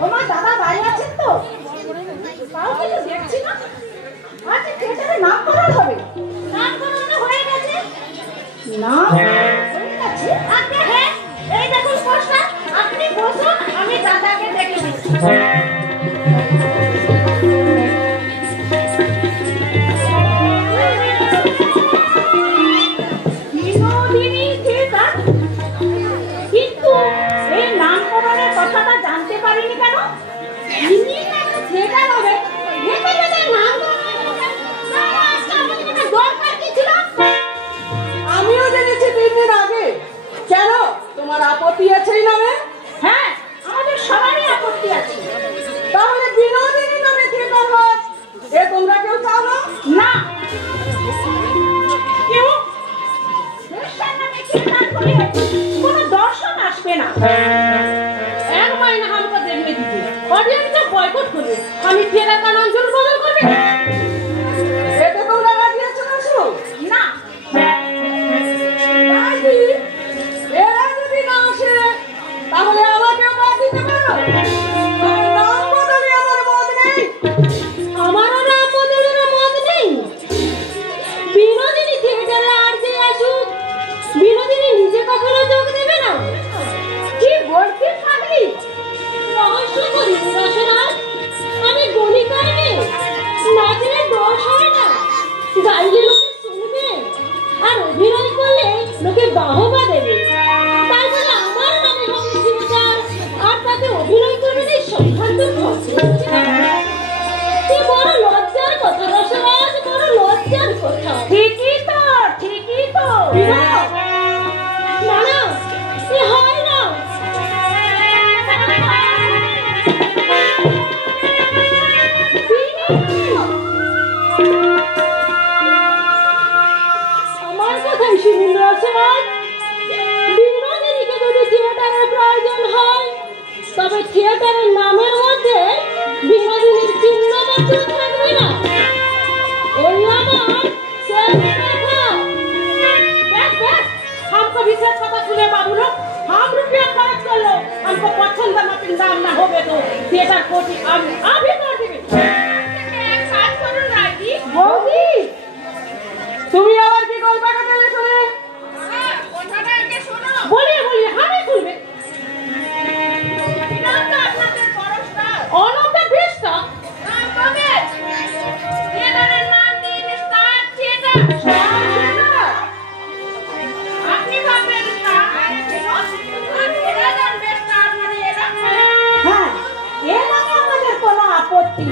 তোমার দাদা বাইরে আছেন তো? কাউকে তো দেখছি না। আজ থিয়েটারে নামকরণ হবে। নামকরণ হয়ে গেছে? না হয়ে গেছে? আচ্ছা হ্যাঁ, এই দেখুন পোস্টার। আপনি বসুন, আমি দাদাকে ডেকে দিচ্ছি। বিনোদিনী থিয়েটার, কিন্তু এই নামকরণের কথাটা জানতে পারিনি কেন? থিয়েটার হবে, আমিও জেনেছি 3 দিন আগে। কেন, তোমার আপত্তি আছে এই নামে? হ্যাঁ, আমাদের সবারই আপত্তি আছে। তাহলে বিনোদিনী নামে থিয়েটার হোক, এ তোমরা কেউ চাও না? না, কেউ দেশের নামে থিয়েটার করে কোনো দর্শক আসবে না। এক মাইনে हमको देखने दीजिए, ऑडियंस जब बॉयकॉट করবে, আমি থিয়েটার का नाम जरूर बदल করবে। এতে তোমরা রাজি আছো না? শুনো না, এরা যদি না আসে তাহলে আমাকে বাদ দিতে পারো। নাম বদলে আমার মত নেই। আমারও নাম বদলের মত নেই। বিনোদিনী থিয়েটারে আর যে আসুক, বিনোদিনী নিজে কখনো যোগ দেবে না। কি বলতে পারলি? রহস্য করি রচনা, আমি গণিকার মেয়ে, নাচলে দোষ হয় না, গাইলে লোকে শুনবে, আর অভিনয় করলে লোকে বাহবা দেবে। তাই বলে আমার নামে হবে থিয়েটার, আর তাতে অভিনয় করবে না, সম্ভ্রান্ত কি বড় লজ্জার কথা রসরাজ, বড় লজ্জার কথা। ঠিকই তো, ঠিকই তো। না না, এ হয় না। আমার কথাই শুনুন রসরাজ, বিনোদিনীকে যদি থিয়েটারের প্রয়োজন হয়, তবে থিয়েটারের নামের মধ্যে বিনোদিনীর চিহ্ন মাত্র থাকবে না। এই আমার শেষ কথা। देख देख, हमको विशेष पता सुने बाबू लोग, हम रुपया खर्च कर लो, हमको पसंद ना पिंडाम ना होवे तो थिएटर कोटी अभी कर देंगे। एक साथ करो राजी होगी। তুমি আবার কি গল্প কাটালে শুনে? হ্যাঁ, কথাটা আগে শোনো। বলিয়ে বলিয়ে আমি শুনবে। নামটা আপনাদের পরশটা অনন্তা বেশটা নাম কবে? থিয়েটারের নাম দিন স্টার থিয়েটার। আপনি ভাববেন না আর এরা জানবে স্টার মানে এরা। হ্যাঁ, এ নামে আমাদের কোনো আপত্তি।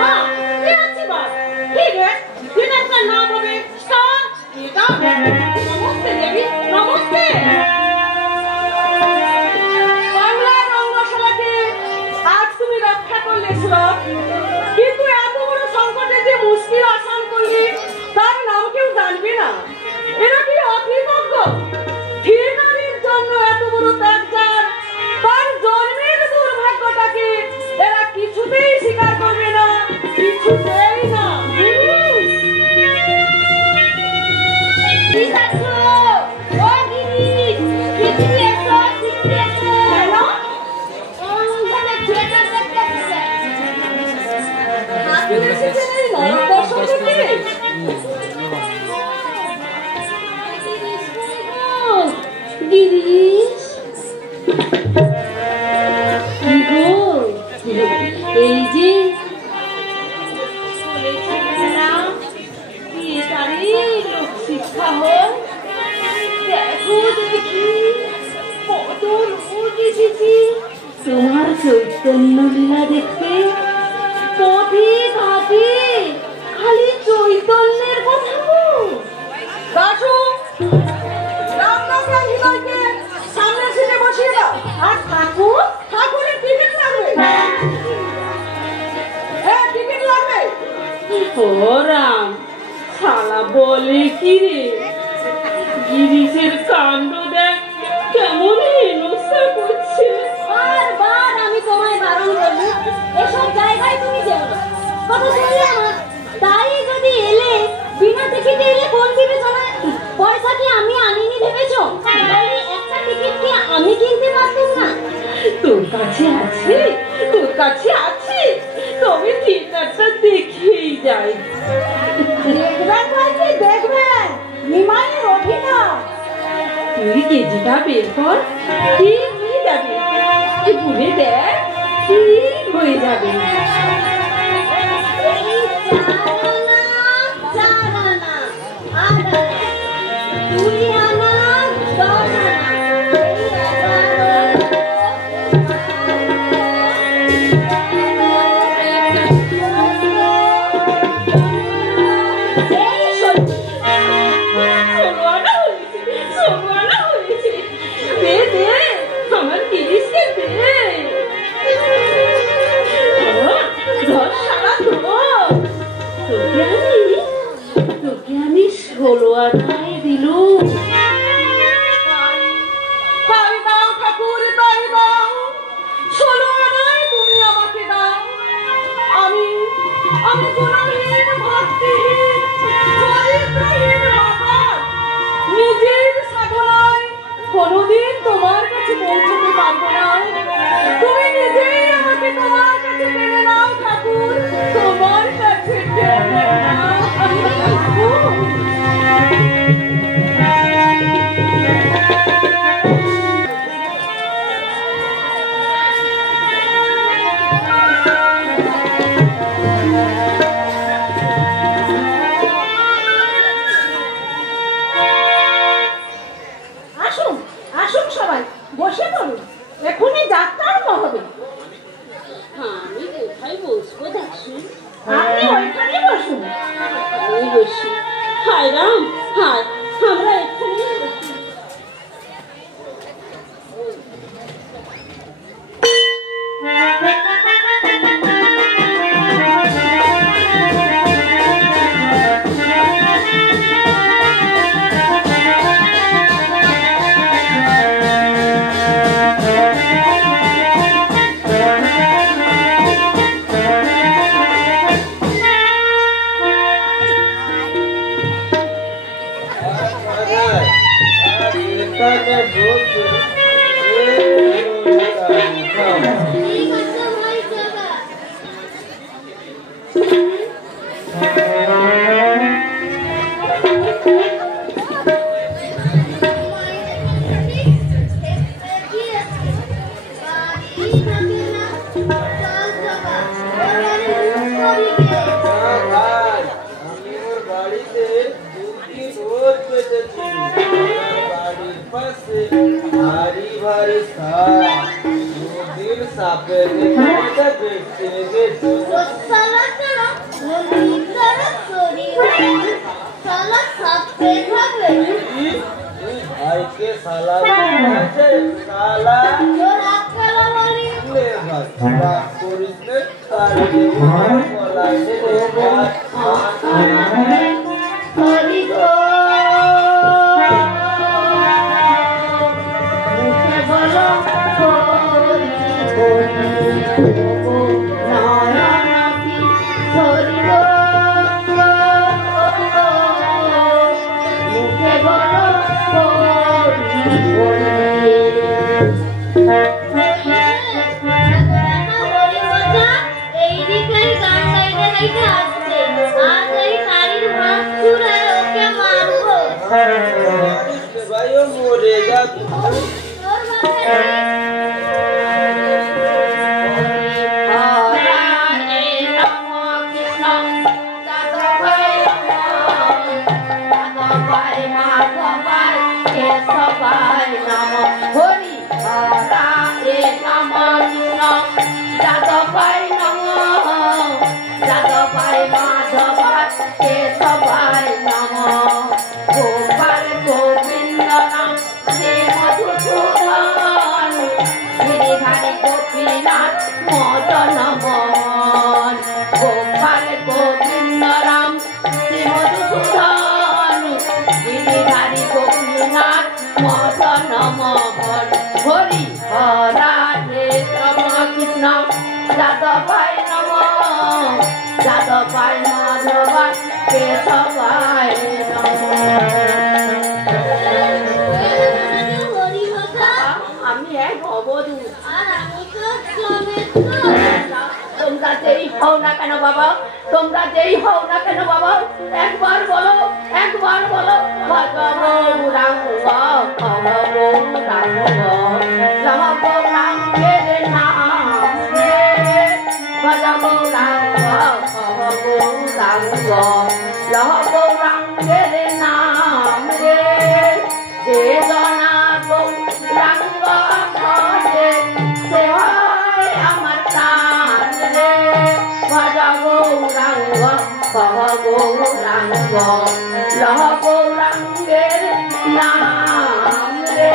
हाँ, ये अच्छी बात। ठीक है, थिएटर का नाम होगा स्टार थिएटर। नमस्ते देवी, नमस्ते। বাংলা রঙ্গশালাকে আজ তুমি রক্ষা করলে সুরভ, কিন্তু এত বড় সংকটে যে মুশকিল আসান করলে তার নাম কেউ জানবে না। এরা কি অকৃতজ্ঞ? থিয়েটারের জন্য এত বড় ত্যাগজার, তার জন্মের দুর্ভাগ্যটাকে এরা কিছুতেই স্বীকার করবে না, কিছুতেই না। ঠিক আছে, ও গিরিশ, গিরিশ এসো, গিরিশ এসো। কেন? ওখানে থিয়েটার দেখতে এসেছে। হাতে এসেছে এই নরক দর্শন করতে। গিরিশ, কি গো, এই যে লোক শিক্ষা হয়, দেখো দেখি কত লোক এসেছি তোমার চৈতন্য লীলা দেখতে। পথে ঘাটে খালি চৈতন্যের কথা গো। দাশু, রামনাথ হিলাইকে সামনে সিটে বসিয়ে দাও। আর ঠাকুর, ঠাকুরের টিকিট লাগবে। হ্যাঁ, টিকিট লাগবে। ও রাম, শালা বলে কি রে, গিরিশের কাণ্ড দেখ কেমন হেনস্থা করছে। বারবার আমি তোমায় বারণ করলি, এসব জায়গায় তুমি যেও না, কথা শুনলে আমার। তাই যদি এলে বিনা টিকিটে এলে কোন দিবে তোমায়? পয়সা কি আমি আনিনি ভেবেছো? একটা টিকিট কি আমি কিনতে পারতাম না? তোর কাছে আছে, তোর কাছে আছে, তবে থিয়েটারটা দেখেই যাই। দেখবেন বলছি, দেখবেন নিমাইয়ের অভিনয়। তুই কেজিটা বের কর, ঠিক হয়ে যাবে। তুই ঘুরে দেখ, ঠিক হয়ে যাবে। কোনদিন তোমার কাছে পৌঁছতে পারবো না, তুমি নিজেই আমাকে তোমার কাছে টেনে নাও ঠাকুর, তোমার কাছে টেনে নাও। বসে পড়ুন, এখনই যাত্রা আরম্ভ হবে। আমি কোথায় বসবো দেখুন? আপনি ওইখানে বসুন। আমি বসি। হায় রাম, হায়, আমরা এখানে বসি। আমি এক অবধূত, আর আমি হও না কেন বাবা, তোমরা যেই হও না কেন বাবা, একবার বলো, একবার বলো, ভজ গৌরাঙ্গ ভব গৌরাঙ্গ লহ গৌরাঙ্গের নাম রে, ভজ গৌরাঙ্গ ভব গৌরাঙ্গ লহ গৌরাঙ্গের নাম রে, যে জনা গৌরাঙ্গ খোঁজে সে হয় আমার প্রাণ রে, ভজ গৌরাঙ্গ ভব গৌরাঙ্গ লহ গৌরাঙ্গের নাম রে।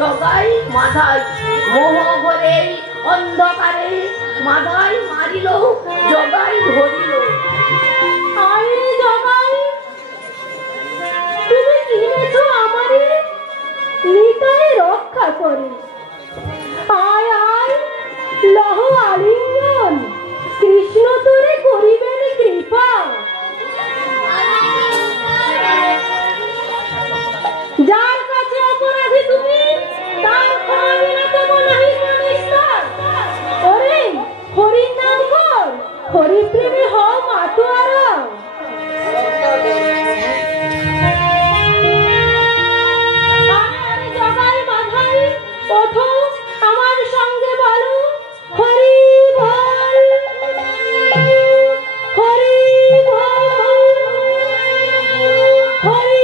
জগাই মাথায় মোহ ভরে অন্ধকারে মাথায় মারিল, জগাই ধরিল। আরে জগাই, তুমি কিনেছো আমারে নিতাই রক্ষা করে। আয় আয় লহ আলিঙ্গন, কৃষ্ণ তোরে করিবেন কৃপা। যার কাছে অপরাধী তুমি, তার ক্ষমা বিনা তবু নাহি প্রণিষ্ঠা। ওরে হরির নাম কর, হরি প্রেমে হও মাতোয়ারা। আরে জগাই মাথায় ওঠো, আমার সঙ্গে বলো হরি বল, হরি বল, হরি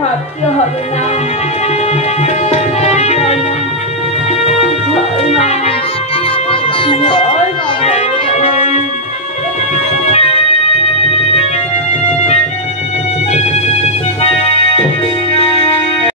ভাবতে হবে না।